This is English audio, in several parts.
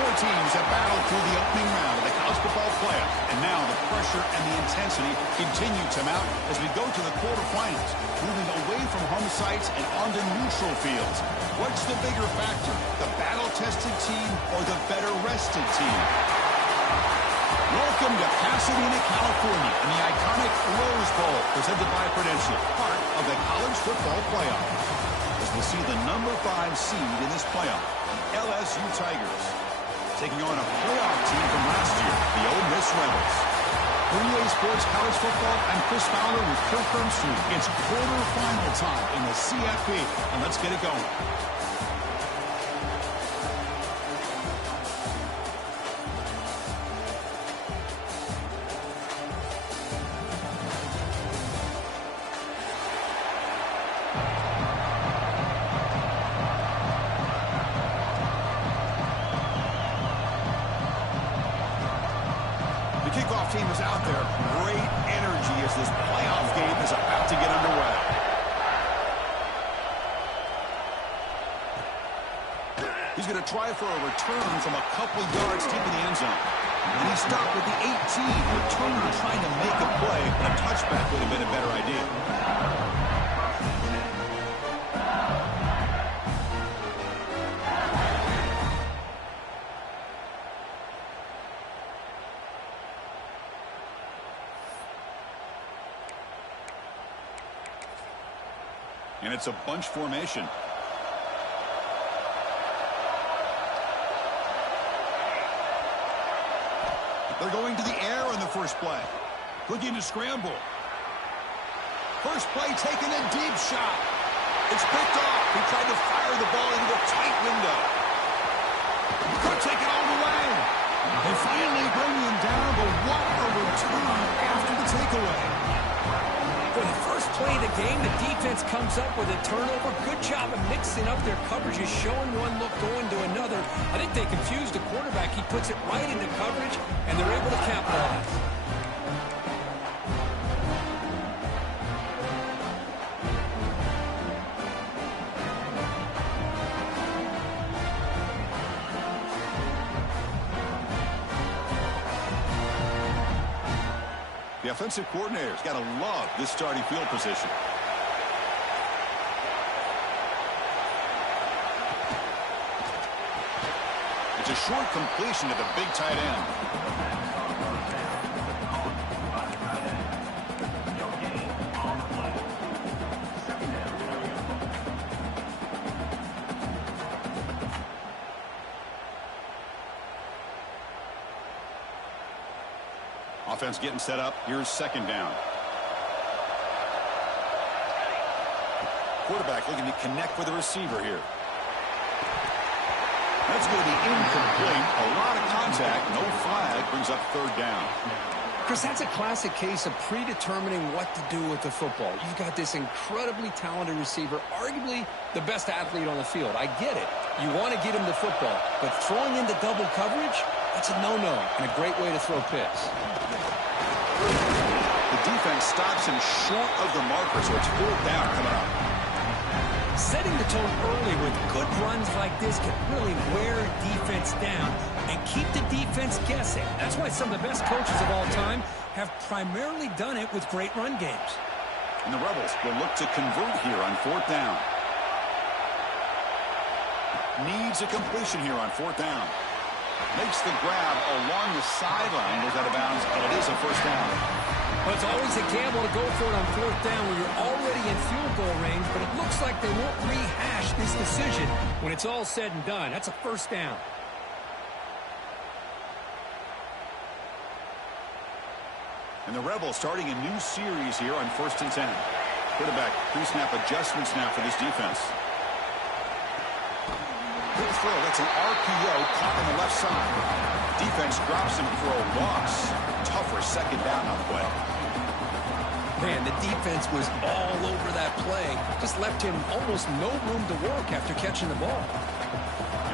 Four teams have battled through the opening round of the college football playoff, and now the pressure and the intensity continue to mount as we go to the quarterfinals, moving away from home sites and onto neutral fields. What's the bigger factor, the battle-tested team or the better-rested team? Welcome to Pasadena, California, and the iconic Rose Bowl, presented by Prudential, part of the college football playoff. As we'll see the number 5 seed in this playoff, LSU Tigers, taking on a playoff team from last year, the Ole Miss Rebels. For EA Sports College Football, I'm Chris Fowler with Kirk Herbstreit. It's quarterfinal time in the CFP, and let's get it going. The kickoff team is out there. Great energy as this playoff game is about to get underway. He's going to try for a return from a couple yards deep in the end zone. And he stopped with the 18. Returner trying to make a play, but a touchback would have been a better idea. And it's a bunch formation. They're going to the air on the first play. Looking to scramble. First play taken a deep shot. It's picked off. He tried to fire the ball into a tight window. Could take it all the way. They finally bring him down, but what a return after the takeaway. For the first play of the game, the defense comes up with a turnover. Good job of mixing up their coverages, showing one look, going to another. I think they confused the quarterback. He puts it right into coverage, and they're able to capitalize. The offensive coordinator's got to love this starting field position. It's a short completion to the big tight end. Offense getting set up. Here's second down. Quarterback looking to connect with the receiver here. That's going to be incomplete. A lot of contact. No flag. Brings up third down. Chris, that's a classic case of predetermining what to do with the football. You've got this incredibly talented receiver, arguably the best athlete on the field. I get it. You want to get him the football, but throwing into double coverage, that's a no-no and a great way to throw picks. The defense stops him short of the marker, so it's fourth down coming up. Setting the tone early with good runs like this can really wear defense down and keep the defense guessing. That's why some of the best coaches of all time have primarily done it with great run games. And the Rebels will look to convert here on fourth down. Needs a completion here on fourth down. Makes the grab along the sideline, goes out of bounds, and it is a first down. Well, it's always a gamble to go for it on fourth down when you're already in field goal range, but it looks like they won't rehash this decision when it's all said and done. That's a first down. And the Rebels starting a new series here on 1st and 10. Quarterback pre-snap adjustments now for this defense. Quick throw, that's an RPO caught on the left side. Defense drops him for a loss. Tougher second down on the play. Man, the defense was all over that play. Just left him almost no room to work after catching the ball.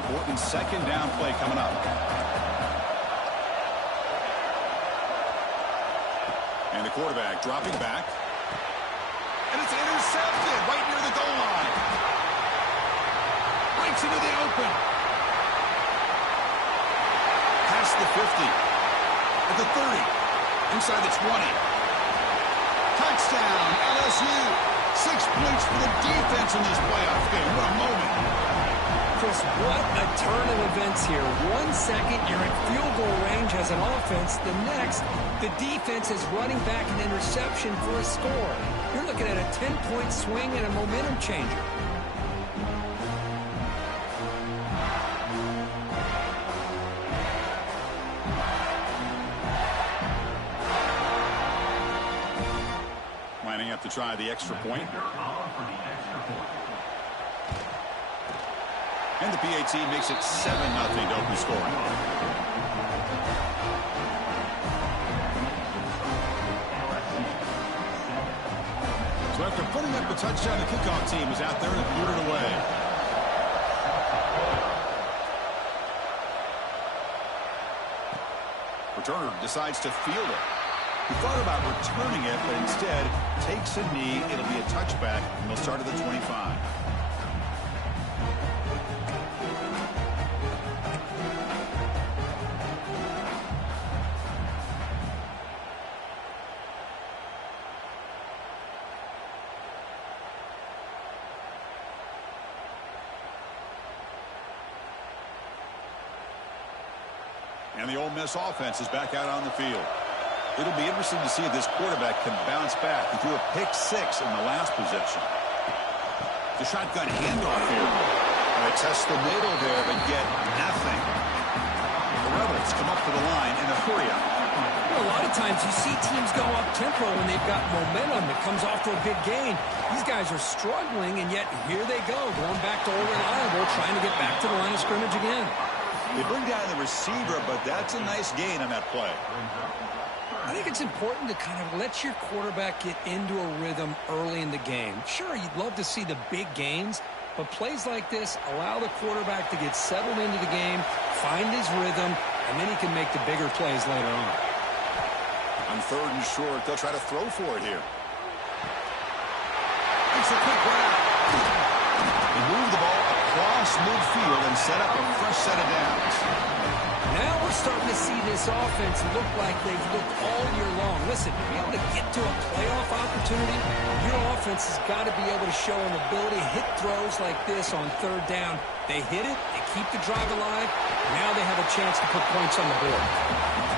Important second down play coming up. And the quarterback dropping back. And it's intercepted right near the goal line. Breaks into the open. the 50. At the 30. Inside the 20. Touchdown, LSU. 6 points for the defense in this playoff game. What a moment. Chris, what a turn of events here. 1 second, you're in field goal range as an offense. The next, the defense is running back an interception for a score. You're looking at a 10-point swing and a momentum changer. Lining up to try the extra point. And the PAT makes it 7-0 to open scoring. So after putting up a touchdown, the kickoff team is out there and blew it away. Returner decides to field it. He thought about returning it, but instead takes a knee. It'll be a touchback, and they'll start at the 25. And the Ole Miss offense is back out on the field. It'll be interesting to see if this quarterback can bounce back. He threw a pick-6 in the last possession. The shotgun handoff here. And they test the middle there, but get nothing. The Rebels come up to the line in a hurry up. Well, a lot of times you see teams go up-tempo when they've got momentum that comes off to a big gain. These guys are struggling, and yet here they go, going back to old reliable, trying to get back to the line of scrimmage again. They bring down the receiver, but that's a nice gain on that play. I think it's important to kind of let your quarterback get into a rhythm early in the game. Sure, you'd love to see the big gains, but plays like this allow the quarterback to get settled into the game, find his rhythm, and then he can make the bigger plays later on. On 3rd and short, they'll try to throw for it here. It's a quick grab. They move the ball across midfield and set up a fresh set of downs. Now we're starting to see this offense look like they've looked all year long. Listen, to be able to get to a playoff opportunity, your offense has got to be able to show an ability to hit throws like this on 3rd down. They hit it, they keep the drive alive, now they have a chance to put points on the board.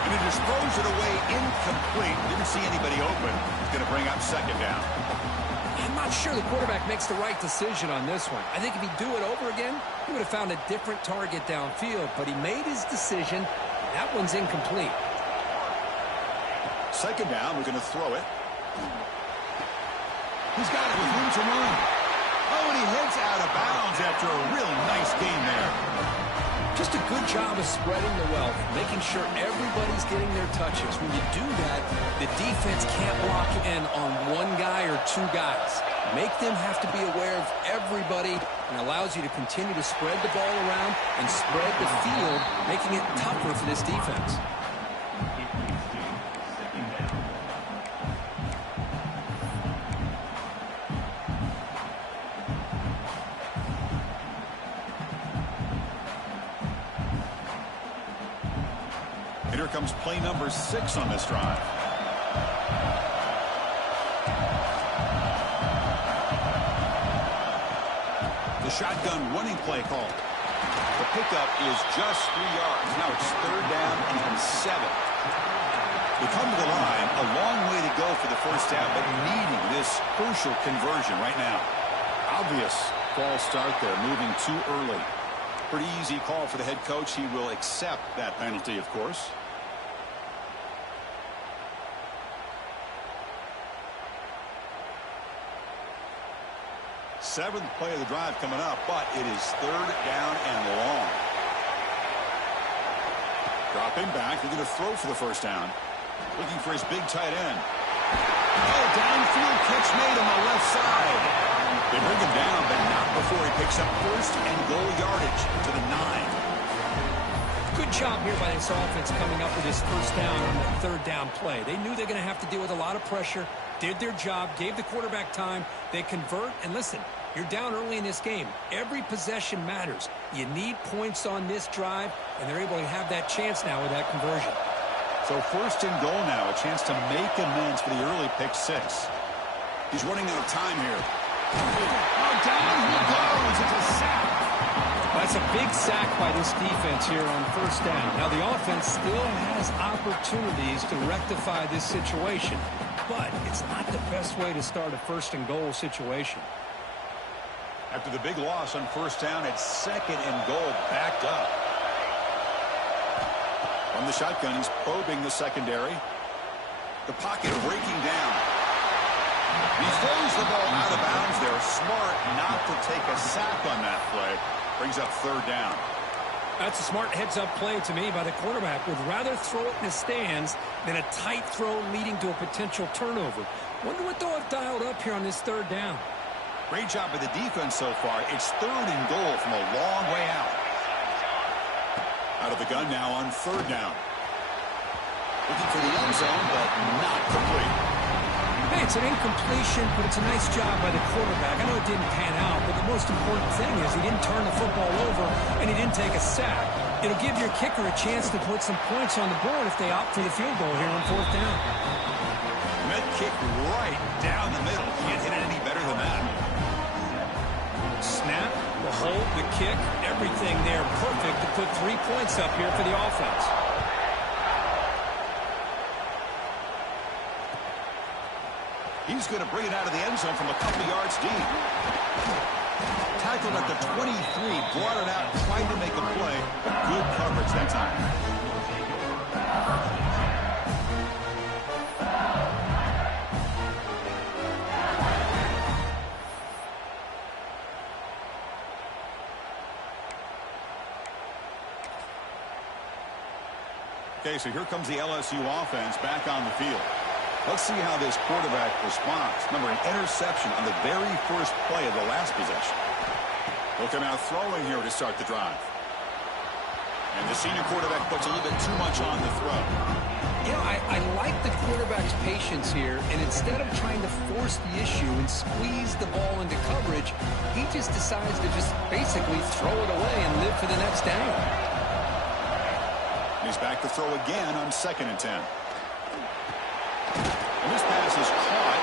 And he just throws it away incomplete. Didn't see anybody open. He's going to bring up 2nd down. I'm not sure the quarterback makes the right decision on this one. I think if he'd do it over again, he would have found a different target downfield, but he made his decision. That one's incomplete. 2nd down, we're going to throw it. He's got it with room to run. Oh, and he heads out of bounds after a real nice gain there. Just a good job of spreading the wealth, making sure everybody's getting their touches. When you do that, the defense can't lock in on one guy or 2 guys. Make them have to be aware of everybody and allows you to continue to spread the ball around and spread the field, making it tougher for this defense. Here comes play number 6 on this drive. The shotgun running play call. The pickup is just 3 yards. Now it's 3rd down and 7. They come to the line, a long way to go for the 1st down, but needing this crucial conversion right now. Obvious false start there, moving too early. Pretty easy call for the head coach. He will accept that penalty, of course. 7th play of the drive coming up, but it is 3rd down and long. Dropping back, they're going to throw for the 1st down. Looking for his big tight end. Oh, downfield catch made on the left side. They bring him down, but not before he picks up 1st and goal yardage to the 9. Good job here by this offense coming up with this 1st down on the 3rd down play. They knew they're going to have to deal with a lot of pressure, did their job, gave the quarterback time. They convert, and listen, You're down early in this game. Every possession matters. You need points on this drive, and they're able to have that chance now with that conversion. So first and goal now, a chance to make amends for the early pick six. He's running out of time here. Oh, down he goes. It's a sack. That's a big sack by this defense here on first down. Now, the offense still has opportunities to rectify this situation, but it's not the best way to start a first and goal situation. After the big loss on first down, it's second and goal, backed up. From the shotgun, he's probing the secondary. The pocket breaking down. He throws the ball out of bounds there. Smart not to take a sack on that play. Brings up third down. That's a smart heads-up play to me by the quarterback. Would rather throw it in the stands than a tight throw leading to a potential turnover. Wonder what they'll have dialed up here on this third down. Great job by the defense so far. It's third and goal from a long way out. Out of the gun now on third down. Looking for the end zone, but not complete. Hey, it's an incompletion, but it's a nice job by the quarterback. I know it didn't pan out, but the most important thing is he didn't turn the football over and he didn't take a sack. It'll give your kicker a chance to put some points on the board if they opt for the field goal here on fourth down. Med kick right down the middle. Can't hit it any better than that. Snap, the hold, the kick, everything there perfect to put 3 points up here for the offense. He's going to bring it out of the end zone from a couple yards deep. Tackled at the 23, brought it out, tried to make a play. Good coverage that time. Okay, so here comes the LSU offense back on the field. Let's see how this quarterback responds. Remember, an interception on the very first play of the last possession. He'll come out throwing here to start the drive. And the senior quarterback puts a little bit too much on the throw. You know, I like the quarterback's patience here, and instead of trying to force the issue and squeeze the ball into coverage, he just decides to just basically throw it away and live for the next down. He's back to throw again on 2nd and 10. And this pass is caught.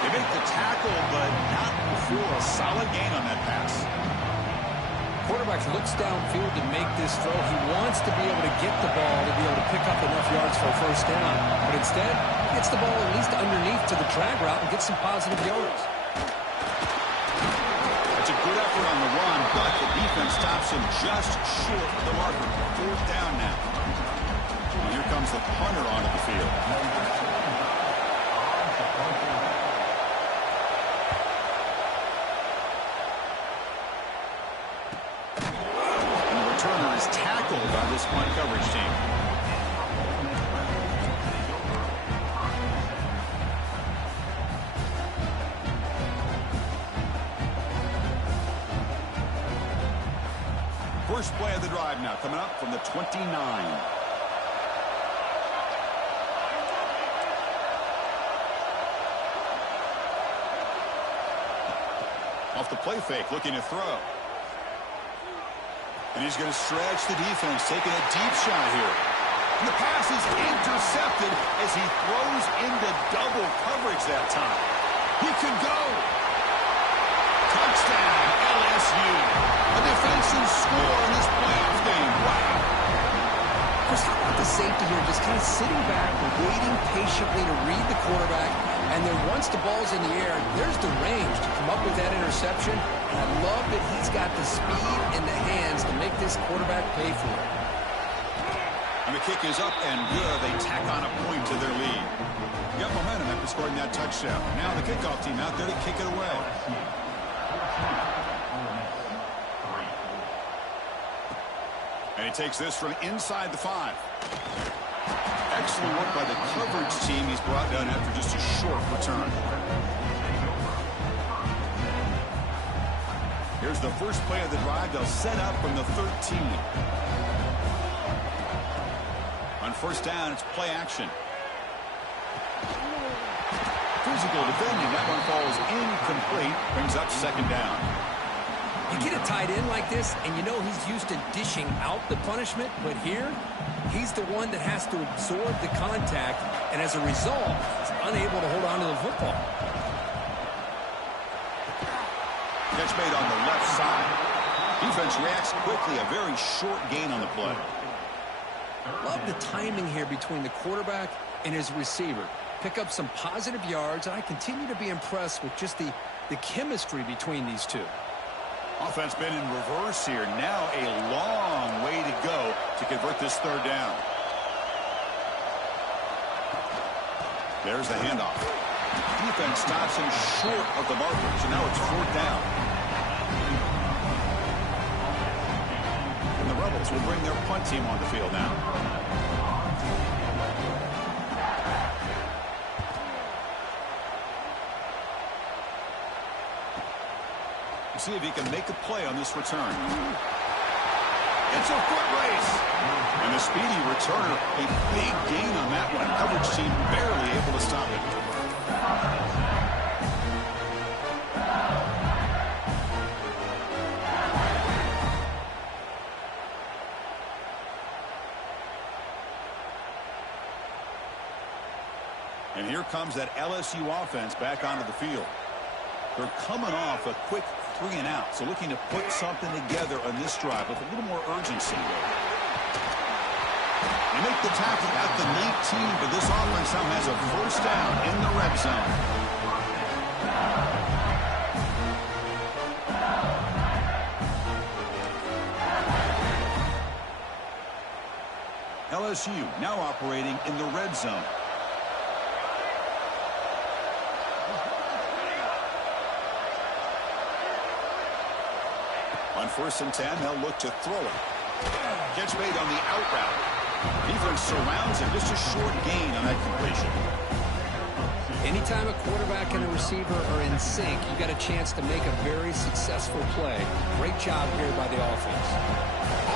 They make the tackle, but not before a solid gain on that pass. Quarterback looks downfield to make this throw. He wants to be able to get the ball to be able to pick up enough yards for a first down. But instead, he gets the ball at least underneath to the drag route and gets some positive yards. That's a good effort on the run, but the defense stops him just short of the marker. Fourth down now. And here comes the punter onto the field. Turner is tackled by this punt coverage team. First play of the drive now coming up from the 29. Off the play fake, looking to throw. And he's going to stretch the defense, taking a deep shot here. And the pass is intercepted as he throws into double coverage that time. He can go. Touchdown, LSU. A defensive score in this playoff game. Wow. Chris, how about the safety here just kind of sitting back, waiting patiently to read the quarterback, and then once the ball's in the air, there's the range to come up with that interception. And I love that he's got the speed and the hands to make this quarterback pay for it. And the kick is up and good. They tack on a point to their lead. Got momentum after scoring that touchdown. Now the kickoff team out there to kick it away. And he takes this from inside the 5. Excellent work by the coverage team. He's brought down after just a short return. Here's the first play of the drive. They'll set up from the 13. On first down, it's play action. Physical defending. That one falls incomplete. Brings up second down. You get a tight end like this, and you know he's used to dishing out the punishment, but here, he's the one that has to absorb the contact, and as a result, he's unable to hold on to the football. Catch made on the left side. Defense reacts quickly. A very short gain on the play. Love the timing here between the quarterback and his receiver. Pick up some positive yards, and I continue to be impressed with just the chemistry between these two. Offense been in reverse here. Now a long way to go to convert this third down. There's the handoff. Defense stops him short of the marker, so now it's fourth down. And the Rebels will bring their punt team on the field now. See if he can make a play on this return. It's a foot race. And the speedy returner, a big gain on that one. Coverage team barely able to stop it. And here comes that LSU offense back onto the field. They're coming off a quick 3 and out, so looking to put something together on this drive with a little more urgency. They make the tackle at the 19, but this offense now has a first down in the red zone. LSU now operating in the red zone. On 1st and 10, they'll look to throw it. Catch made on the out route. Defense surrounds him. Just a short gain on that completion. Anytime a quarterback and a receiver are in sync, you got a chance to make a very successful play. Great job here by the offense.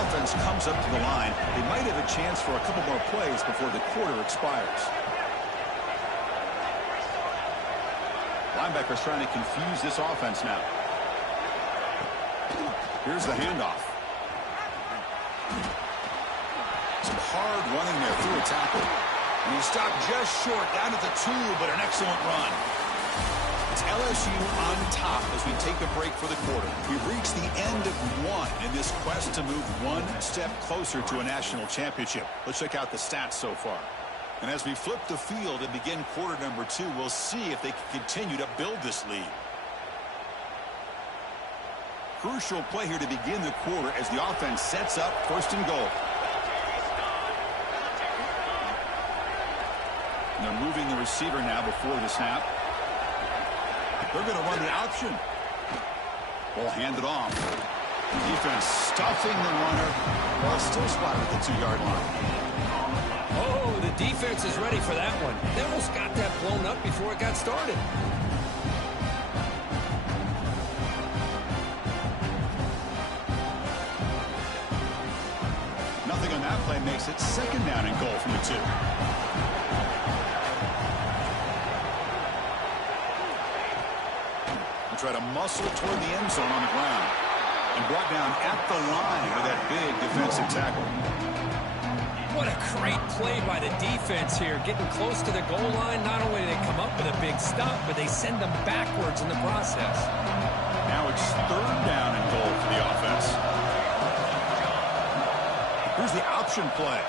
Offense comes up to the line. They might have a chance for a couple more plays before the quarter expires. Linebackers trying to confuse this offense now. Here's the handoff. Some hard running there through a tackle. And he stopped just short down at the 2, but an excellent run. It's LSU on top as we take a break for the quarter. We've reached the end of one in this quest to move one step closer to a national championship. Let's check out the stats so far. And as we flip the field and begin quarter number 2, we'll see if they can continue to build this lead. Crucial play here to begin the quarter as the offense sets up 1st and goal. And they're moving the receiver now before the snap. They're going to run an option. Ball handed off. Defense stuffing the runner while still spotted at the 2-yard line. Oh, the defense is ready for that one. They almost got that blown up before it got started. Nothing on that play makes it 2nd down and goal from the 2. They try to muscle toward the end zone on the ground. And brought down at the line with that big defensive tackle. What a great play by the defense here. Getting close to the goal line, not only do they come up with a big stop, but they send them backwards in the process. Now it's 3rd down and goal for the offense. Here's the option play.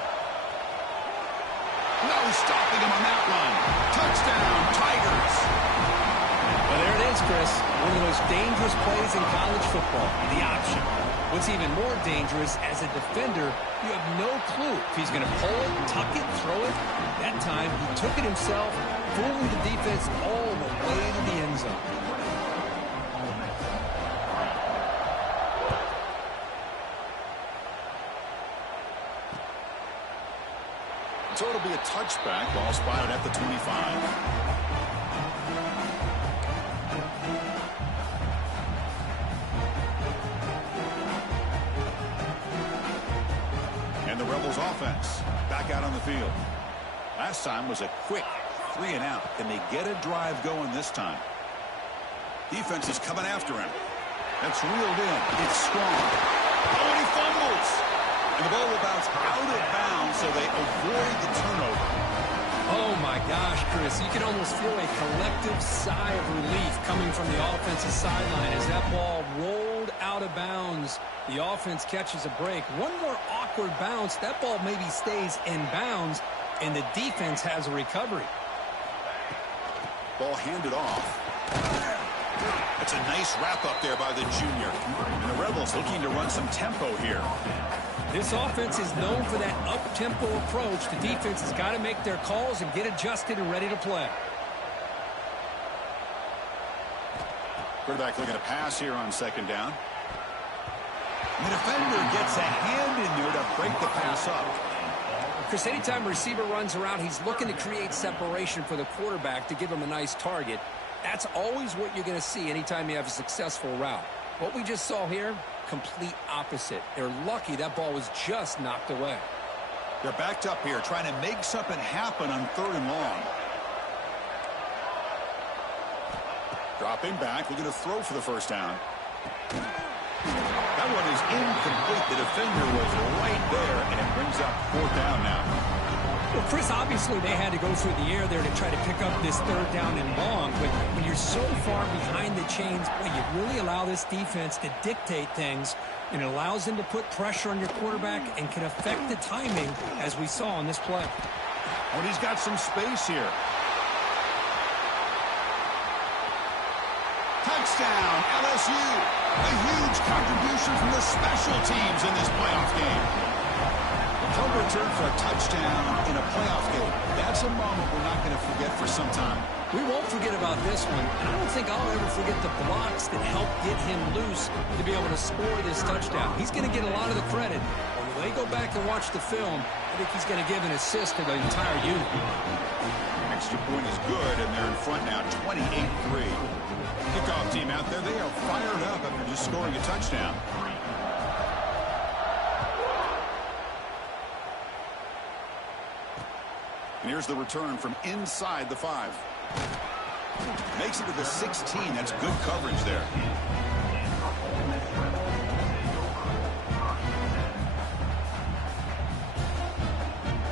No stopping him on that one. Touchdown, Tigers. Well, there it is, Chris. One of the most dangerous plays in college football, the option. What's even more dangerous, as a defender, you have no clue if he's going to pull it, tuck it, throw it. That time, he took it himself, fooling the defense all the way to the end zone. So it'll be a touchback. Ball spotted at the 25. And the Rebels offense back out on the field. Last time was a quick 3 and out. Can they get a drive going this time? Defense is coming after him. That's reeled in. It's strong. Oh, and he fumbles. And the ball will bounce out of bounds, so they avoid the turnover. Oh, my gosh, Chris. You can almost feel a collective sigh of relief coming from the offensive sideline as that ball rolled out of bounds. The offense catches a break. One more awkward bounce. That ball maybe stays in bounds, and the defense has a recovery. Ball handed off. That's a nice wrap up there by the junior. And the Rebels looking to run some tempo here. This offense is known for that up-tempo approach. The defense has got to make their calls and get adjusted and ready to play. Quarterback looking to pass here on 2nd down. And the defender gets a hand in there to break the pass up. Chris, anytime a receiver runs around, he's looking to create separation for the quarterback to give him a nice target. That's always what you're going to see anytime you have a successful route. What we just saw here, complete opposite. They're lucky that ball was just knocked away. They're backed up here trying to make something happen on 3rd and long. Dropping back, looking to throw for the 1st down. That one is incomplete. The defender was right there, and it brings up 4th down now. Well, Chris, obviously they had to go through the air there to try to pick up this 3rd down and long, but when you're so far behind the chains, boy, you really allow this defense to dictate things, and it allows them to put pressure on your quarterback and can affect the timing, as we saw on this play. Oh, and he's got some space here. Touchdown, LSU. A huge contribution from the special teams in this playoff game. Punt return for a touchdown in a playoff game. That's a moment we're not going to forget for some time. We won't forget about this one, and I don't think I'll ever forget the blocks that helped get him loose to be able to score this touchdown. He's going to get a lot of the credit. When they go back and watch the film, I think he's going to give an assist to the entire unit. Extra point is good, and they're in front now, 28-3. Kickoff team out there, they are fired up after just scoring a touchdown. And here's the return from inside the 5. Makes it to the 16. That's good coverage there.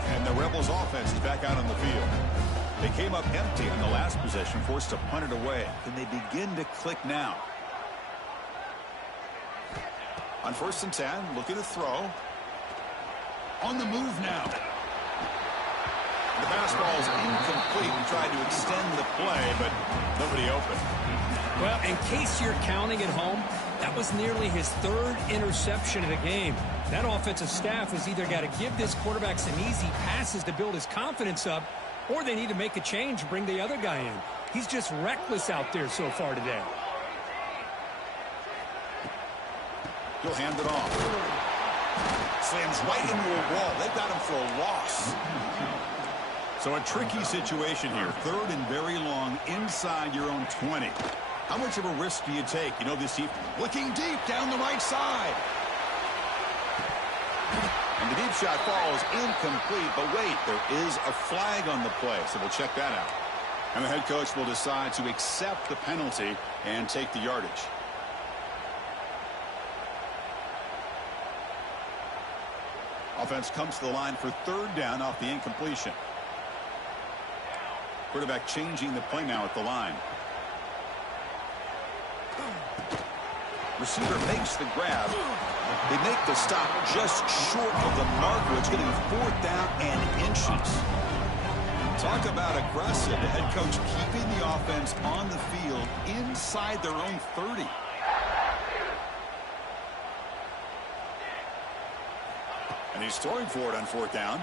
And the Rebels offense is back out on the field. They came up empty on the last possession, forced to punt it away. Can they begin to click now? On 1st and 10, looking to throw. On the move now. The fastball is incomplete. We tried to extend the play, but nobody open. Well, in case you're counting at home, that was nearly his 3rd interception of the game. That offensive staff has either got to give this quarterback some easy passes to build his confidence up, or they need to make a change and bring the other guy in. He's just reckless out there so far today. He'll hand it off. Slams right into a wall. They've got him for a loss. So a tricky situation here. 3rd and very long inside your own 20. How much of a risk do you take? You know, this team looking deep down the right side. And the deep shot falls incomplete. But wait, there is a flag on the play. So we'll check that out. And the head coach will decide to accept the penalty and take the yardage. Offense comes to the line for 3rd down off the incompletion. Quarterback changing the play now at the line. Receiver makes the grab. They make the stop just short of the marker. It's getting 4th down and inches. Talk about aggressive. The head coach keeping the offense on the field inside their own 30. And he's throwing for it on 4th down.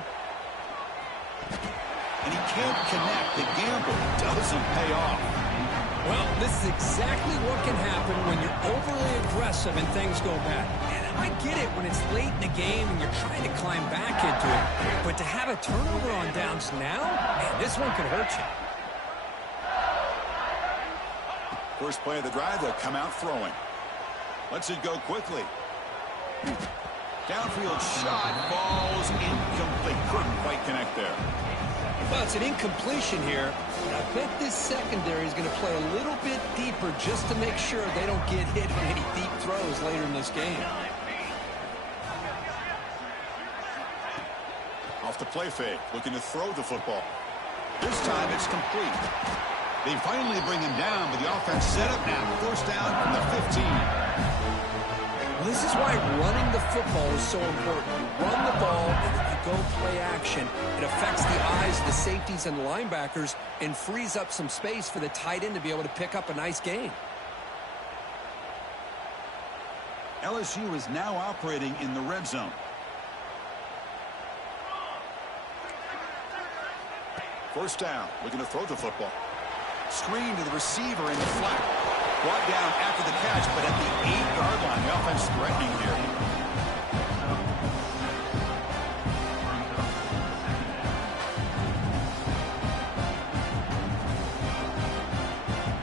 And he can't connect. The gamble doesn't pay off. Well, this is exactly what can happen when you're overly aggressive and things go bad. And I get it when it's late in the game and you're trying to climb back into it. But to have a turnover on downs now, man, this one could hurt you. First play of the drive, they'll come out throwing. Lets it go quickly. Downfield shot falls incomplete. Couldn't quite connect there. Well, it's an incompletion here, but I bet this secondary is going to play a little bit deeper just to make sure they don't get hit on any deep throws later in this game. Off the play fake, looking to throw the football. This time it's complete. They finally bring him down, but the offense set up now. First down from the 15. Well, this is why running the football is so important. You run the ball, and then you go play action. It affects the eyes of the safeties and the linebackers and frees up some space for the tight end to be able to pick up a nice gain. LSU is now operating in the red zone. First down, looking to throw the football. Screen to the receiver in the flat. Brought down after the catch, but at the 8-yard line, the offense threatening here.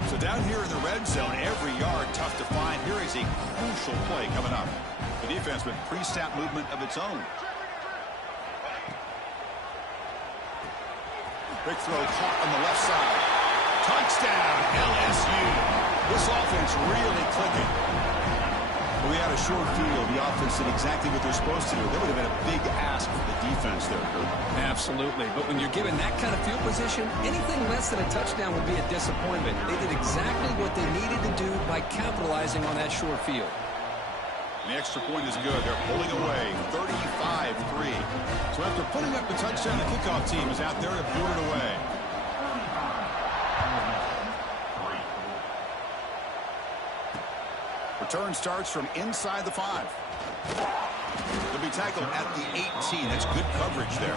So down here in the red zone, every yard tough to find. Here is a crucial play coming up. The defense with pre-snap movement of its own. Big throw caught on the left side. Touchdown, LSU. This offense really clicking. Well, we had a short field. The offense did exactly what they're supposed to do. That would have been a big ask for the defense there, Kurt. Absolutely. But when you're given that kind of field position, anything less than a touchdown would be a disappointment. They did exactly what they needed to do by capitalizing on that short field. The extra point is good. They're pulling away 35-3. So after putting up the touchdown, the kickoff team is out there to put it away. Return starts from inside the 5. They'll be tackled at the 18. That's good coverage there.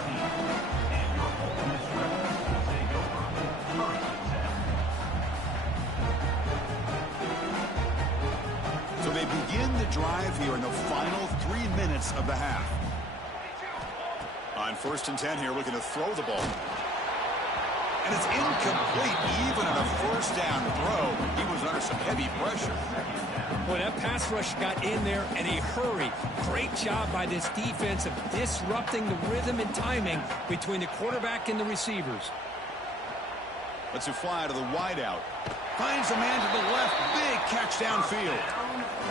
So they begin the drive here in the final 3 minutes of the half. On 1st and 10 here, looking to throw the ball. And it's incomplete, even on a first down throw. He was under some heavy pressure. Boy, that pass rush got in there in a hurry. Great job by this defense of disrupting the rhythm and timing between the quarterback and the receivers. Lets it fly to the wideout. Finds a man to the left. Big catch downfield.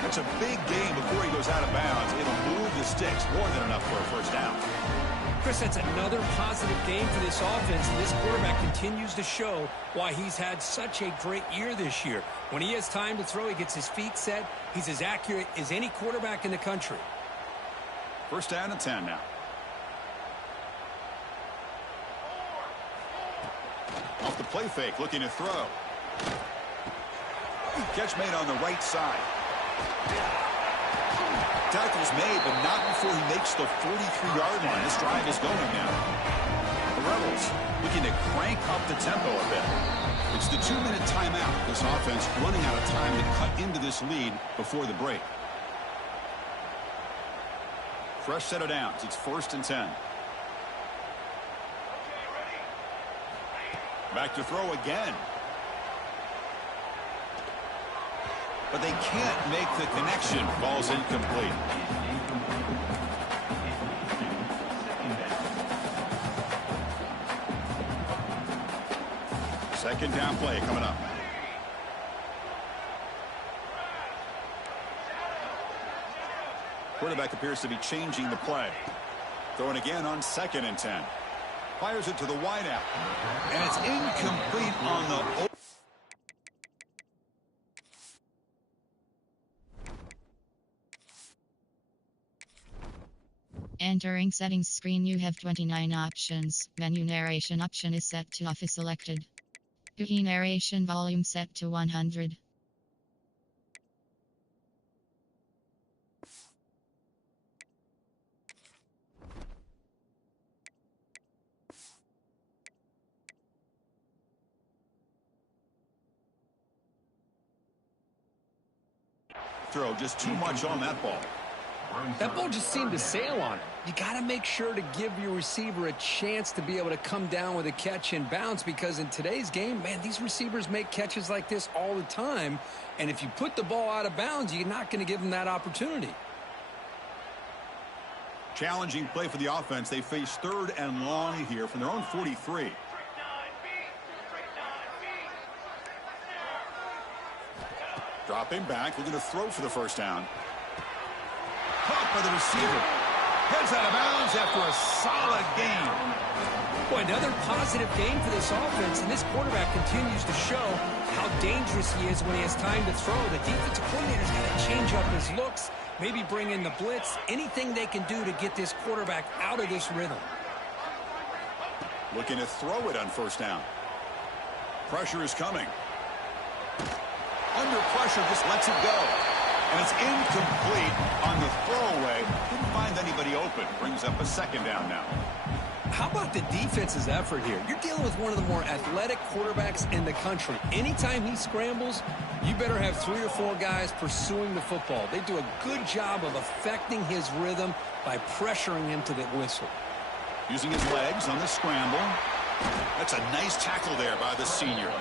That's a big gain before he goes out of bounds. It'll move the sticks. More than enough for a first down. Chris, that's another positive game for this offense, and this quarterback continues to show why he's had such a great year this year. When he has time to throw, he gets his feet set. He's as accurate as any quarterback in the country. First down and 10 now. Off the play fake, looking to throw. Catch made on the right side. Tackle's made, but not before he makes the 43-yard line. This drive is going now. The Rebels looking to crank up the tempo a bit. It's the 2-minute timeout. This offense running out of time to cut into this lead before the break. Fresh set of downs. It's 1st and 10. Back to throw again. But they can't make the connection. Ball's incomplete. Second down play coming up. Quarterback appears to be changing the play. Throwing again on 2nd and 10. Fires it to the wideout. And it's incomplete on the... Entering settings screen, you have 29 options. Menu narration option is set to off is selected. UI narration volume set to 100. Throw just too much on that ball. That ball just seemed to sail on it. You got to make sure to give your receiver a chance to be able to come down with a catch and bounce, because in today's game, man, these receivers make catches like this all the time. And if you put the ball out of bounds, you're not going to give them that opportunity. Challenging play for the offense. They face 3rd and long here from their own 43. Dropping back, looking to throw for the first down. Caught by the receiver. Heads out of bounds after a solid gain. Boy, another positive game for this offense, and this quarterback continues to show how dangerous he is when he has time to throw. The defensive coordinator's got to change up his looks, maybe bring in the blitz, anything they can do to get this quarterback out of this rhythm. Looking to throw it on first down. Pressure is coming. Under pressure, just lets it go. And it's incomplete on the throwaway. Didn't find anybody open. Brings up a second down now. How about the defense's effort here? You're dealing with one of the more athletic quarterbacks in the country. Anytime he scrambles, you better have 3 or 4 guys pursuing the football. They do a good job of affecting his rhythm by pressuring him to the whistle. Using his legs on the scramble. That's a nice tackle there by the senior.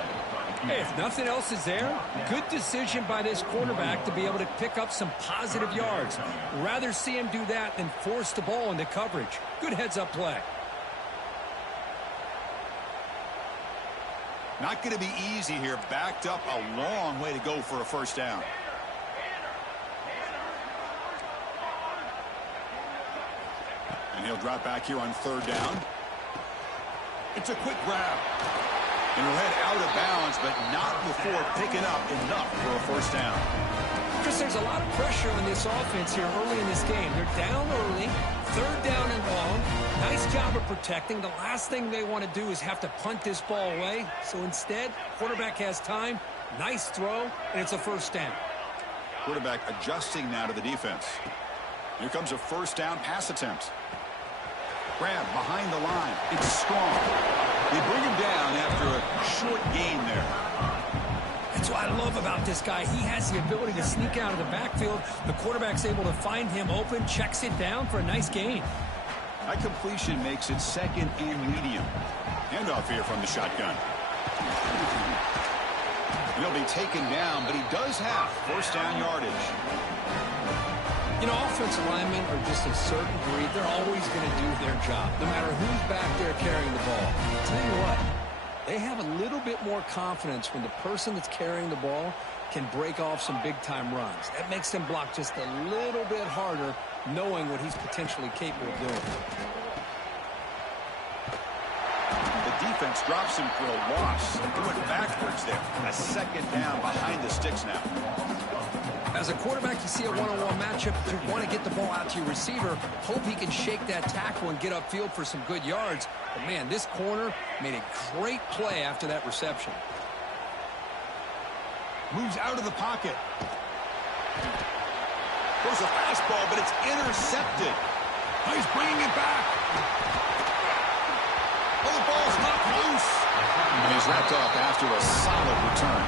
Hey, if nothing else is there, good decision by this quarterback to be able to pick up some positive yards. Rather see him do that than force the ball into coverage. Good heads-up play. Not going to be easy here. Backed up a long way to go for a first down. And he'll drop back here on 3rd down. It's a quick grab. And he'll head out of bounds, but not before picking up enough for a first down. Chris, there's a lot of pressure on this offense here early in this game. They're down early, 3rd down and long. Nice job of protecting. The last thing they want to do is have to punt this ball away. So instead, quarterback has time, nice throw, and it's a first down. Quarterback adjusting now to the defense. Here comes a first down pass attempt. Grab behind the line. It's strong. They bring him down after a short gain there. That's what I love about this guy. He has the ability to sneak out of the backfield. The quarterback's able to find him open, checks it down for a nice gain. That completion makes it 2nd and medium. Handoff here from the shotgun. He'll be taken down, but he does have first down yardage. You know, offensive linemen are just a certain breed. They're always going to do their job, no matter who's back there carrying the ball. I'll tell you what, they have a little bit more confidence when the person that's carrying the ball can break off some big-time runs. That makes them block just a little bit harder, knowing what he's potentially capable of doing. The defense drops him for a loss. He went backwards there. A second down behind the sticks now. As a quarterback, you see a one-on-one matchup. You want to get the ball out to your receiver. Hope he can shake that tackle and get upfield for some good yards. But, man, this corner made a great play after that reception. Moves out of the pocket. Goes a fastball, but it's intercepted. Oh, he's bringing it back. Oh, the ball's knocked loose. And he's wrapped up after a solid return.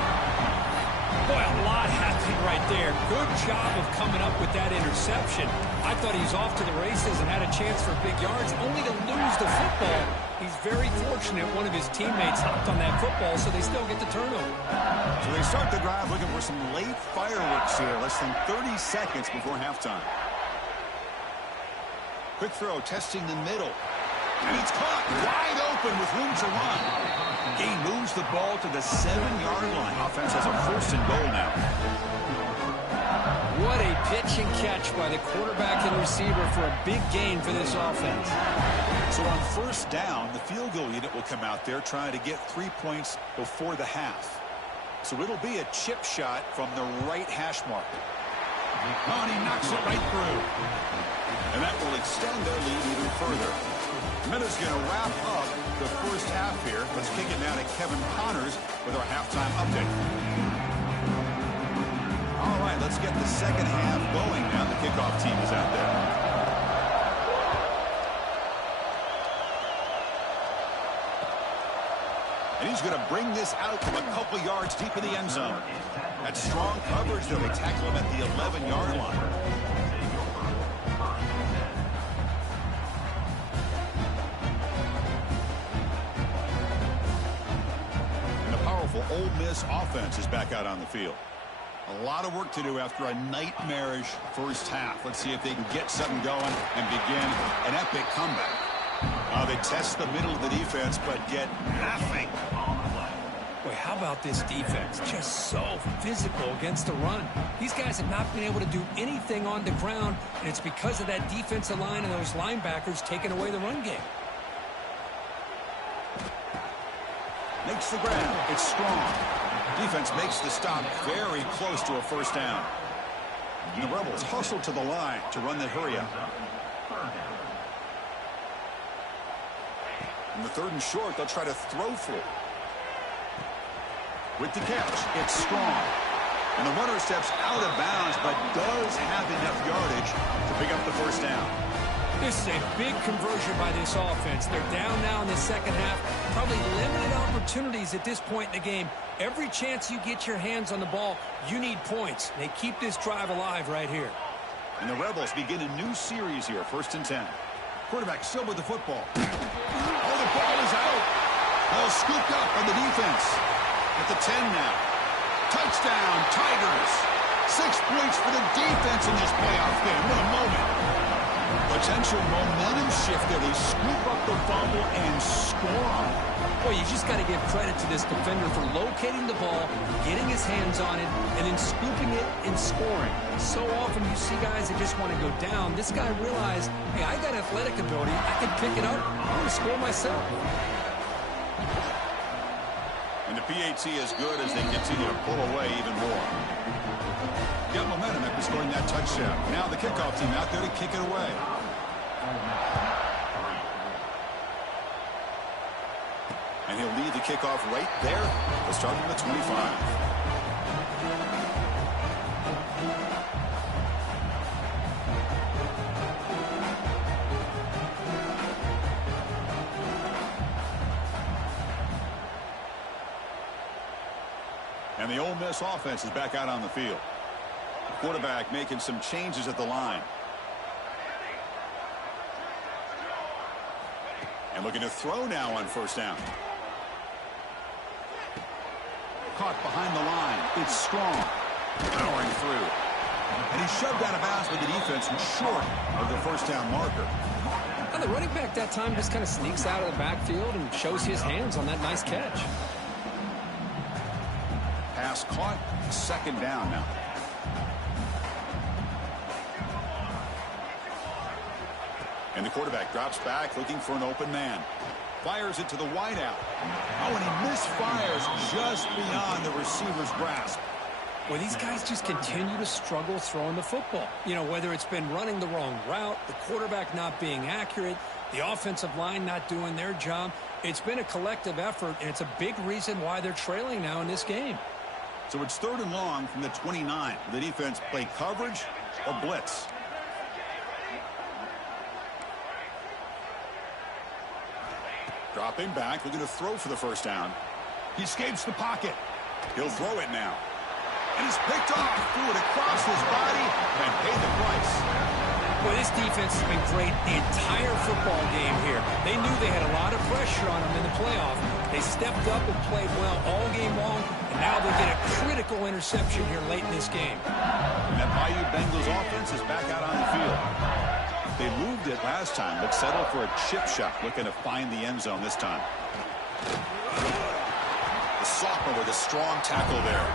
Boy, a lot happening right there. Good job of coming up with that interception. I thought he was off to the races and had a chance for big yards, only to lose the football. He's very fortunate one of his teammates hopped on that football, so they still get the turnover. So they start the drive looking for some late fireworks here, less than 30 seconds before halftime. Quick throw, testing the middle. And it's caught wide open with room to run. Gain moves the ball to the 7-yard line. Offense has a 1st and goal now. What a pitch and catch by the quarterback and receiver for a big gain for this offense. So on 1st down, the field goal unit will come out there trying to get 3 points before the half. So it'll be a chip shot from the right hash mark. Oh, and he knocks it right through. And that will extend their lead even further. Minutes going to wrap up the first half here. Let's kick it now to Kevin Connors with our halftime update. All right, let's get the second half going now. The kickoff team is out there. And he's going to bring this out from a couple yards deep in the end zone. That's strong coverage, though. They tackle him at the 11-yard line. Ole Miss offense is back out on the field. A lot of work to do after a nightmarish first half. Let's see if they can get something going and begin an epic comeback. They test the middle of the defense, but get nothing. Boy, how about this defense? Just so physical against the run. These guys have not been able to do anything on the ground, and it's because of that defensive line and those linebackers taking away the run game. Makes the grab. It's strong. Defense makes the stop very close to a first down. And the Rebels hustle to the line to run the hurry-up. In the 3rd and short, they'll try to throw for it. With the catch, it's strong. And the runner steps out of bounds, but does have enough yardage to pick up the first down. This is a big conversion by this offense. They're down now in the second half. Probably limited opportunities at this point in the game. Every chance you get your hands on the ball, you need points. They keep this drive alive right here. And the Rebels begin a new series here, 1st and 10. Quarterback still with the football. Oh, the ball is out. Ball scooped up on the defense. At the 10 now. Touchdown, Tigers. 6 points for the defense in this playoff game. What a moment. Potential momentum shift there. They scoop up the fumble and score on it. Boy, you just got to give credit to this defender for locating the ball, getting his hands on it, and then scooping it and scoring. So often you see guys that just want to go down. This guy realized, hey, I got athletic ability. I can pick it up. I'm going to score myself. And the PAT is good as they continue to pull away even more. Got momentum after scoring that touchdown. Now the kickoff team out there to kick it away. And he'll lead the kickoff right there. They'll start from the 25. And the Ole Miss offense is back out on the field. The quarterback making some changes at the line. And looking to throw now on first down. Caught behind the line. It's strong. Powering through. And he's shoved out of bounds with the defense short of the first down marker. And the running back that time just kind of sneaks out of the backfield and shows his hands on that nice catch. Pass caught. 2nd down now. And the quarterback drops back looking for an open man. Fires it to the wideout. Oh, and he misfires just beyond the receiver's grasp. Well, these guys just continue to struggle throwing the football. You know, whether it's been running the wrong route, the quarterback not being accurate, the offensive line not doing their job. It's been a collective effort, and it's a big reason why they're trailing now in this game. So it's 3rd and long from the 29. The defense play coverage or blitz. Dropping back, looking to throw for the first down. He escapes the pocket. He'll throw it now. And he's picked off. Threw it across his body and paid the price. Well, this defense has been great the entire football game here. They knew they had a lot of pressure on them in the playoff. They stepped up and played well all game long, and now they get a critical interception here late in this game. And that Bayou Bengals offense is back out on the field. They moved it last time, but settled for a chip shot, looking to find the end zone this time. The sophomore with a strong tackle there.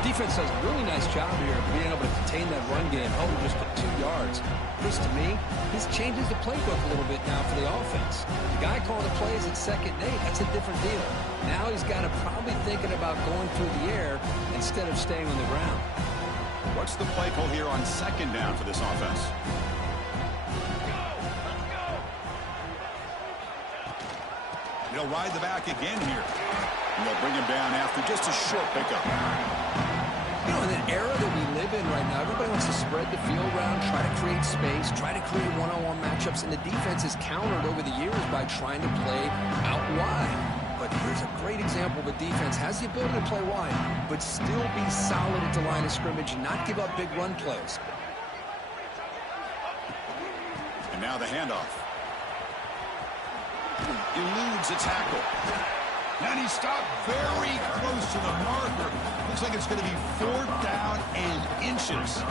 Defense does a really nice job here of being able to contain that run game, home just for 2 yards. This, to me, this changes the playbook a little bit now for the offense. The guy calling the plays at 2nd and 8, that's a different deal. Now he's got to probably thinking about going through the air instead of staying on the ground. What's the play call here on 2nd down for this offense? They'll ride the back again here. And they'll bring him down after just a short pickup. You know, in an era that we live in right now, everybody wants to spread the field around, try to create space, try to create one-on-one matchups, and the defense is countered over the years by trying to play out wide. But here's a great example of a defense has the ability to play wide, but still be solid at the line of scrimmage and not give up big run plays. And now the handoff. Eludes a tackle. And he stopped very close to the marker. Looks like it's going to be 4th down and inches.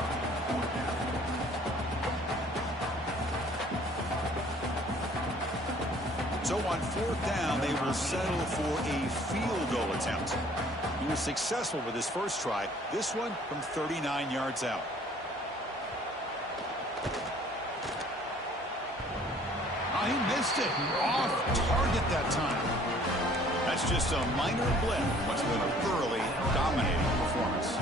So on 4th down, they will settle for a field goal attempt. He was successful with his first try. This one from 39 yards out. Oh, he missed it. Off target that time. That's just a minor blip. What's been a thoroughly dominating performance.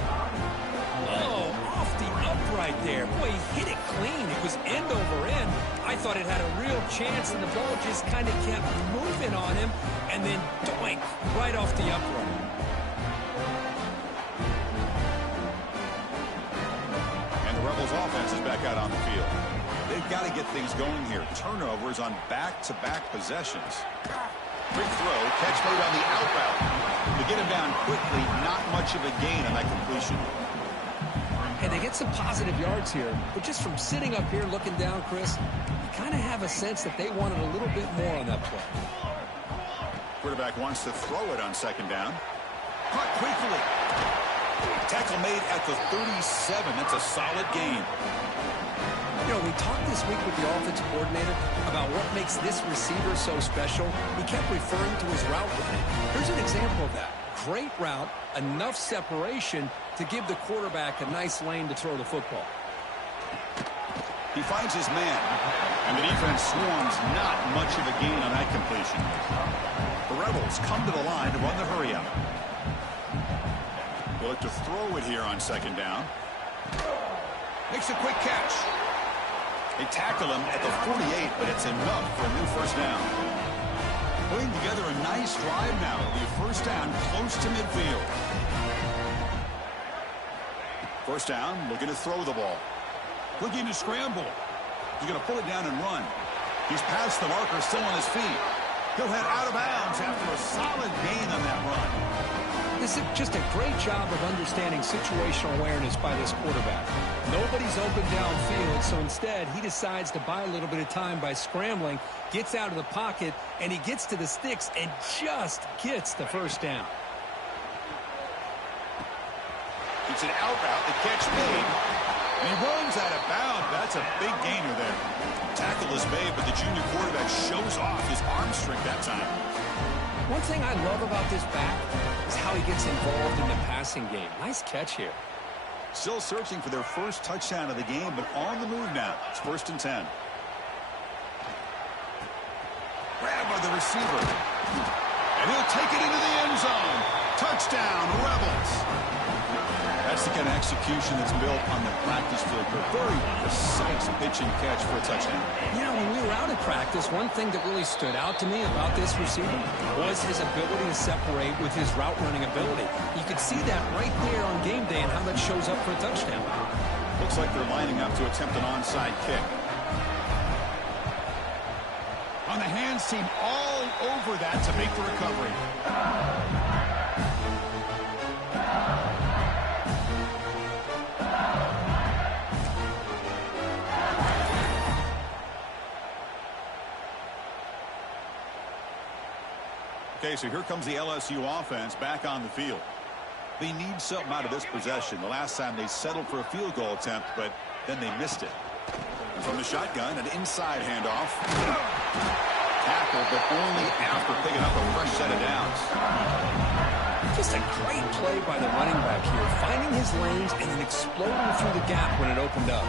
Oh, off the upright there. Boy, he hit it clean. It was end over end. I thought it had a real chance, and the ball just kind of kept moving on him, and then doink, right off the upright. And the Rebels offense is back out on the field. They've got to get things going here. Turnovers on back-to-back possessions. Quick throw, catch made on the out route. To get him down quickly, not much of a gain on that completion. And they get some positive yards here, but just from sitting up here looking down, Chris, you kind of have a sense that they wanted a little bit more on that play. Quarterback wants to throw it on 2nd down. Caught quickly. Tackle made at the 37. That's a solid gain. You know, we talked this week with the offensive coordinator about what makes this receiver so special. He kept referring to his route running. Here's an example of that. Great route, enough separation to give the quarterback a nice lane to throw the football. He finds his man, and the defense swarms. Not much of a gain on that completion. The Rebels come to the line to run the hurry up. They look to throw it here on 2nd down. Makes a quick catch. They tackle him at the 48, but it's enough for a new 1st down. Putting together a nice drive now. It'll be a 1st down close to midfield. 1st down, looking to throw the ball. Looking to scramble. He's going to pull it down and run. He's past the marker, still on his feet. He'll head out of bounds after a solid gain on that run. This is just a great job of understanding situational awareness by this quarterback. Nobody's open downfield, so instead he decides to buy a little bit of time by scrambling, gets out of the pocket, and he gets to the sticks and just gets the 1st down. It's an out route, the catch made, and he runs out of bounds. That's a big gainer there. Tackle is made, but the junior quarterback shows off his arm strength that time. One thing I love about this back is how he gets involved in the passing game. Nice catch here. Still searching for their first touchdown of the game, but on the move now. It's 1st and 10. Grab by the receiver. And he'll take it into the end zone. Touchdown, Rebels. That's the kind of execution that's built on the practice field. A very precise pitch and catch for a touchdown. You know, when we were out at practice, one thing that really stood out to me about this receiver was his ability to separate with his route running ability. You could see that right there on game day and how that shows up for a touchdown. Looks like they're lining up to attempt an onside kick. On the hands team, all over that to make the recovery. Okay, so here comes the LSU offense back on the field. They need something out of this possession. The last time they settled for a field goal attempt, but then they missed it. And from the shotgun, an inside handoff. Tackle, but only after picking up a fresh set of downs. Just a great play by the running back here, finding his lanes and then exploding through the gap when it opened up.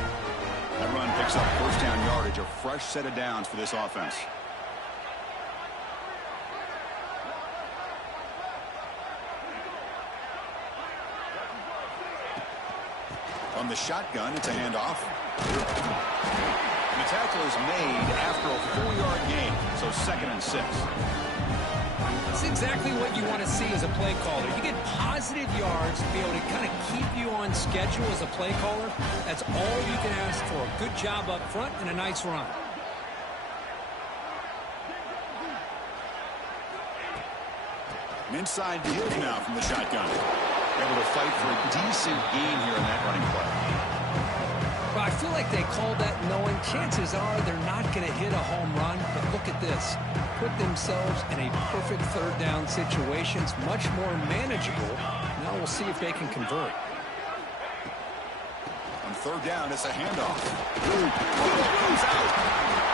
That run picks up 1st down yardage, a fresh set of downs for this offense. On the shotgun, it's a handoff. And the tackle is made after a 4-yard gain, so 2nd and 6. That's exactly what you want to see as a play caller. You get positive yards to be able to kind of keep you on schedule as a play caller. That's all you can ask for. A good job up front and a nice run. An inside give now from the shotgun. Able to fight for a decent gain here in that running play. Well, I feel like like they called that knowing chances are they're not going to hit a home run. But look at this. Put themselves in a perfect third down situation. It's much more manageable. Now we'll see if they can convert. On third down, it's a handoff. Comes out.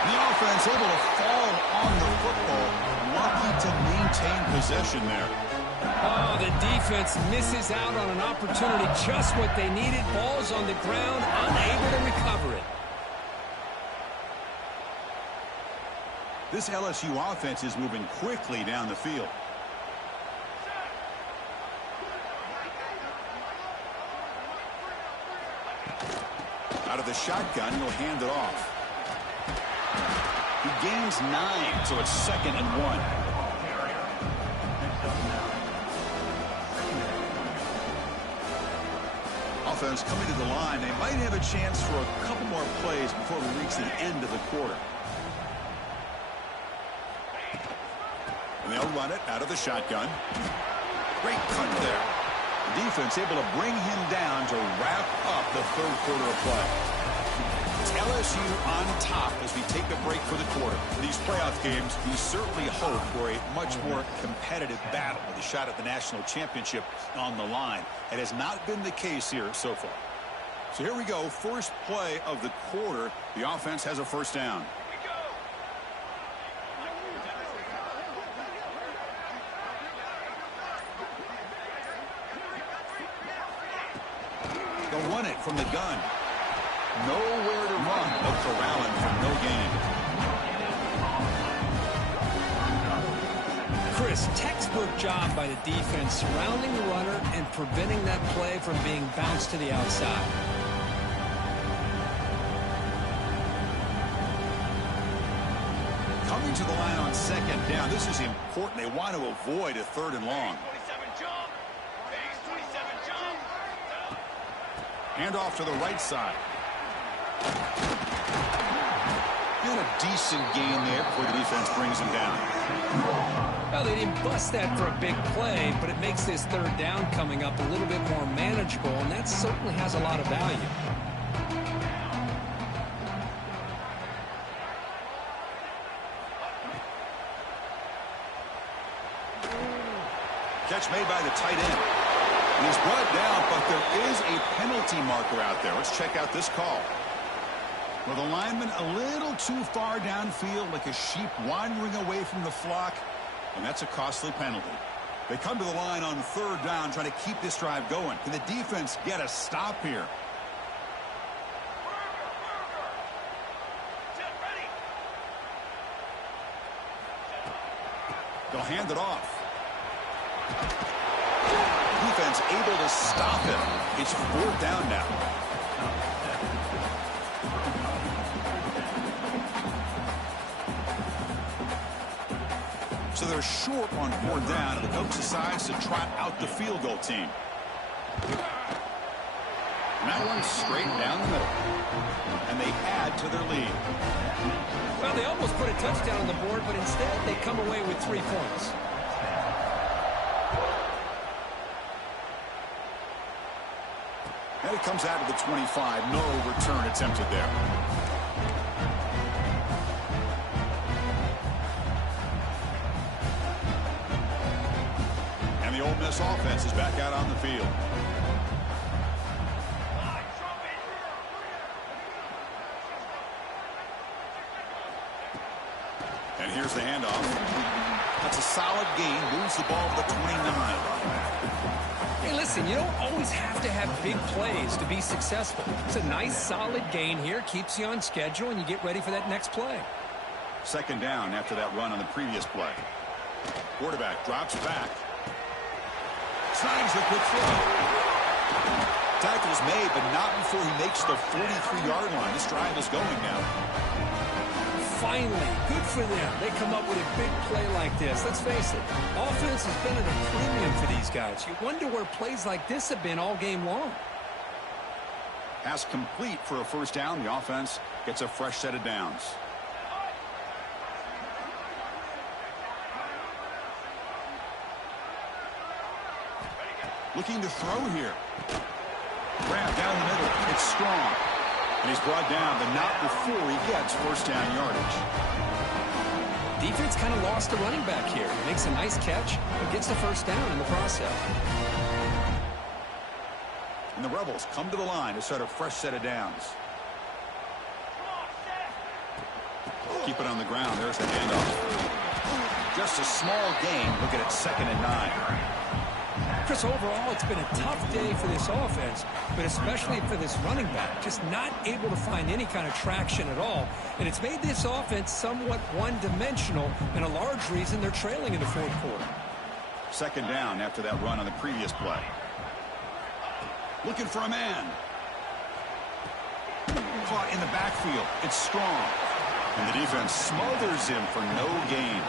The offense able to fall on the football. Lucky to maintain possession there. Oh, the defense misses out on an opportunity. Just what they needed. Ball's on the ground, unable to recover it. This LSU offense is moving quickly down the field. Out of the shotgun, he'll hand it off. He gains 9, so it's 2nd and 1. Offense coming to the line. They might have a chance for a couple more plays before we reach the end of the quarter. And they'll run it out of the shotgun. Great cut there. The defense able to bring him down to wrap up the third quarter of play. It's LSU on top as we take a break for the quarter. In these playoff games, we certainly hope for a much more competitive battle with a shot at the national championship on the line. It has not been the case here so far. So here we go. First play of the quarter. The offense has a first down. They'll run it from the gun. Nowhere to run, but corralling for no gain. Chris, textbook job by the defense surrounding the runner and preventing that play from being bounced to the outside. Coming to the line on second down. This is important. They want to avoid a third and long. Hand off to the right side. And a decent gain there before the defense brings him down. Well, they didn't bust that for a big play, but it makes this third down coming up a little bit more manageable, and that certainly has a lot of value. Catch made by the tight end. He's brought down, but there is a penalty marker out there. Let's check out this call. Well, the lineman a little too far downfield, like a sheep wandering away from the flock, and that's a costly penalty. They come to the line on third down, trying to keep this drive going. Can the defense get a stop here? They'll hand it off. Defense able to stop it. It's fourth down now. So they're short on fourth down, and the coach decides to trot out the field goal team. And that one's straight down the middle. And they add to their lead. Well, they almost put a touchdown on the board, but instead they come away with 3 points. And it comes out of the 25. No return attempted there. And the Ole Miss offense is back out on the field. And here's the handoff. That's a solid gain. Moves the ball to the 29. Hey, listen, you don't always have to have big plays to be successful. It's a nice, solid gain here. Keeps you on schedule, and you get ready for that next play. Second down after that run on the previous play. Quarterback drops back. Snags the quick throw. Tackle's made, but not before he makes the 43-yard line. This drive is going now. Finally, good for them. They come up with a big play like this. Let's face it, offense has been at a premium for these guys. You wonder where plays like this have been all game long. Pass complete for a first down. The offense gets a fresh set of downs. Looking to throw here. Grab down the middle. It's strong. And he's brought down, but not before he gets first down yardage. Defense kind of lost a running back here. Makes a nice catch, but gets the first down in the process. And the Rebels come to the line to start a fresh set of downs. Keep it on the ground. There's the handoff. Just a small gain. Looking at 2nd and 9. Chris, overall, it's been a tough day for this offense, but especially for this running back. Just not able to find any kind of traction at all. And it's made this offense somewhat one-dimensional, and a large reason they're trailing in the fourth quarter. 2nd down after that run on the previous play. Looking for a man. Caught in the backfield. It's Strong. And the defense smothers him for no gain.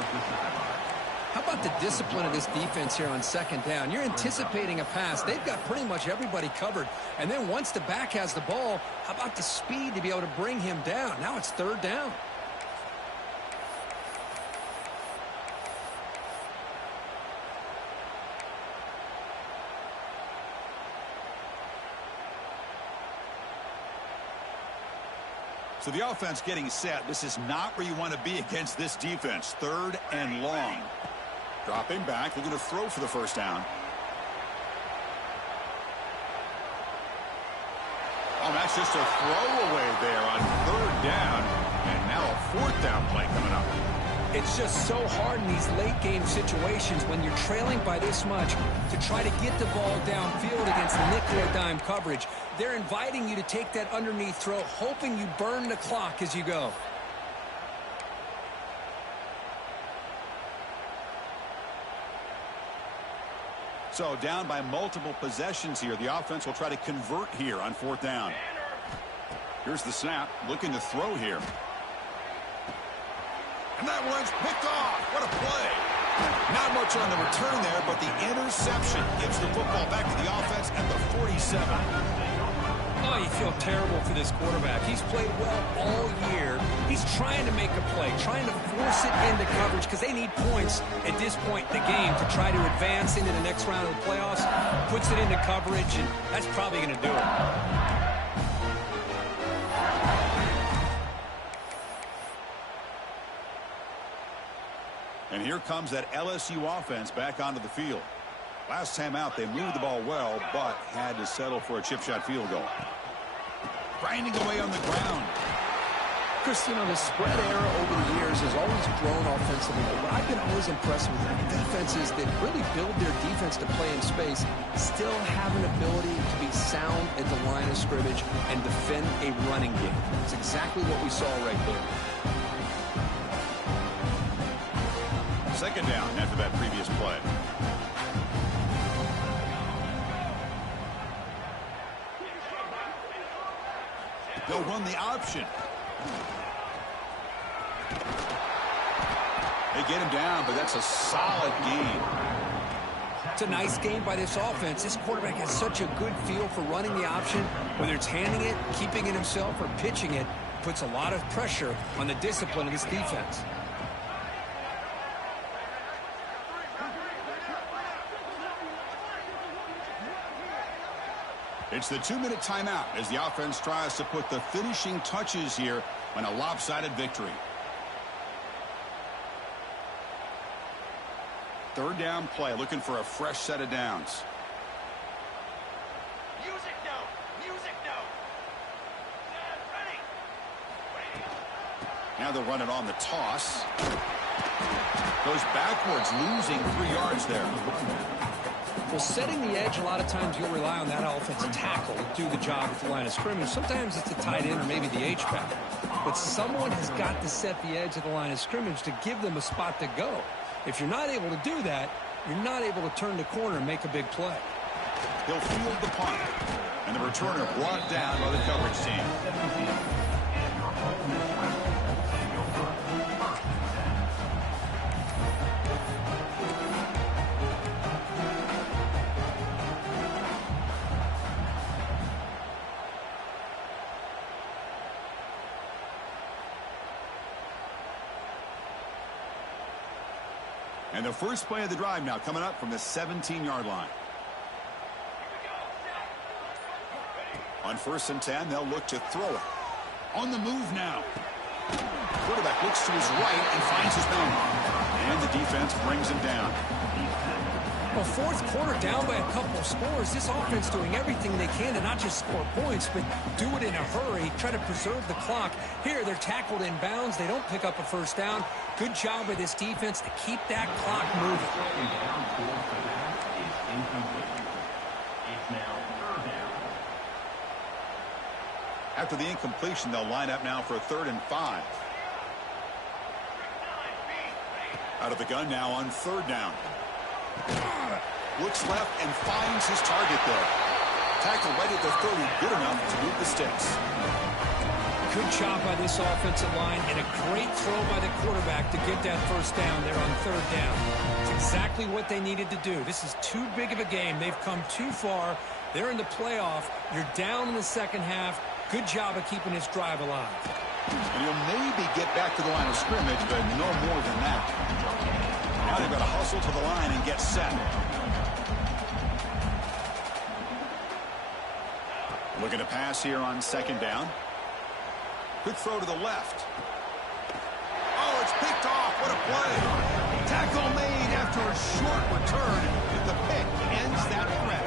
How about the discipline of this defense here on 2nd down? You're anticipating a pass. They've got pretty much everybody covered. And then once the back has the ball, how about the speed to be able to bring him down? Now it's 3rd down. So the offense getting set. This is not where you want to be against this defense. 3rd and long. Dropping back, looking to throw for the first down. Oh, that's just a throwaway there on 3rd down. And now a 4th down play coming up. It's just so hard in these late game situations when you're trailing by this much to try to get the ball downfield against nickel or dime coverage. They're inviting you to take that underneath throw, hoping you burn the clock as you go. So down by multiple possessions here. The offense will try to convert here on 4th down. Here's the snap. Looking to throw here. And that one's picked off. What a play. Not much on the return there, but the interception gives the football back to the offense at the 47. Oh, you feel terrible for this quarterback. He's played well all year. He's trying to make a play, trying to force it into coverage because they need points at this point in the game to try to advance into the next round of the playoffs. Puts it into coverage, and that's probably going to do it. And here comes that LSU offense back onto the field. Last time out, they moved the ball well, but had to settle for a chip shot field goal. Grinding away on the ground. Chris, you know, the spread era over the years has always grown offensively, but what I've been always impressed with defenses that really build their defense to play in space still have an ability to be sound at the line of scrimmage and defend a running game. It's exactly what we saw right there. 2nd down after that previous play. They'll run the option. They get him down, but that's a solid gain. It's a nice game by this offense. This quarterback has such a good feel for running the option. Whether it's handing it, keeping it himself, or pitching it, puts a lot of pressure on the discipline of this defense. It's the 2-minute timeout as the offense tries to put the finishing touches here on a lopsided victory. 3rd down play, looking for a fresh set of downs. Music note! Music note! Ready! Now they'll run it on the toss. Goes backwards, losing 3 yards there. Well, setting the edge, a lot of times you'll rely on that offensive tackle to do the job at the line of scrimmage. Sometimes it's a tight end or maybe the H-back. But someone has got to set the edge of the line of scrimmage to give them a spot to go. If you're not able to do that, you're not able to turn the corner and make a big play. He'll field the punt. And the returner brought down by the coverage team. And the first play of the drive now coming up from the 17-yard line. On 1st and 10, they'll look to throw it. On the move now. Quarterback looks to his right and finds his man. And the defense brings him down. Well, fourth quarter down by a couple of scores. This offense doing everything they can to not just score points, but do it in a hurry, try to preserve the clock. Here, they're tackled in bounds. They don't pick up a first down. Good job by this defense to keep that clock moving. After the incompletion, they'll line up now for a 3rd and 5. Out of the gun now on 3rd down. Looks left and finds his target there. Tackle right at the 30, good enough to move the sticks. Good job by this offensive line and a great throw by the quarterback to get that first down there on 3rd down. It's exactly what they needed to do. This is too big of a game. They've come too far. They're in the playoff. You're down in the second half. Good job of keeping this drive alive. And he'll maybe get back to the line of scrimmage, but no more than that. Now they've got to hustle to the line and get set. Looking to pass here on 2nd down. Good throw to the left. Oh, it's picked off. What a play. Tackle made after a short return. The pick ends that threat.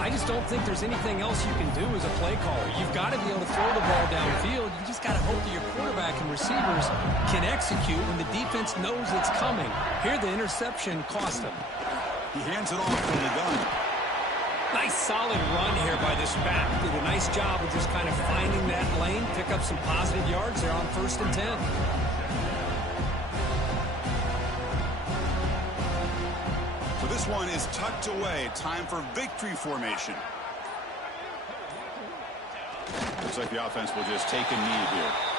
I just don't think there's anything else you can do as a play caller. You've got to be able to throw the ball downfield. You just got to hope that your quarterback and receivers can execute when the defense knows it's coming. Here, the interception cost him. He hands it off from the gun. Nice solid run here by this back. Did a nice job of just kind of finding that lane, pick up some positive yards there on 1st and 10. So this one is tucked away. Time for victory formation. Looks like the offense will just take a knee here.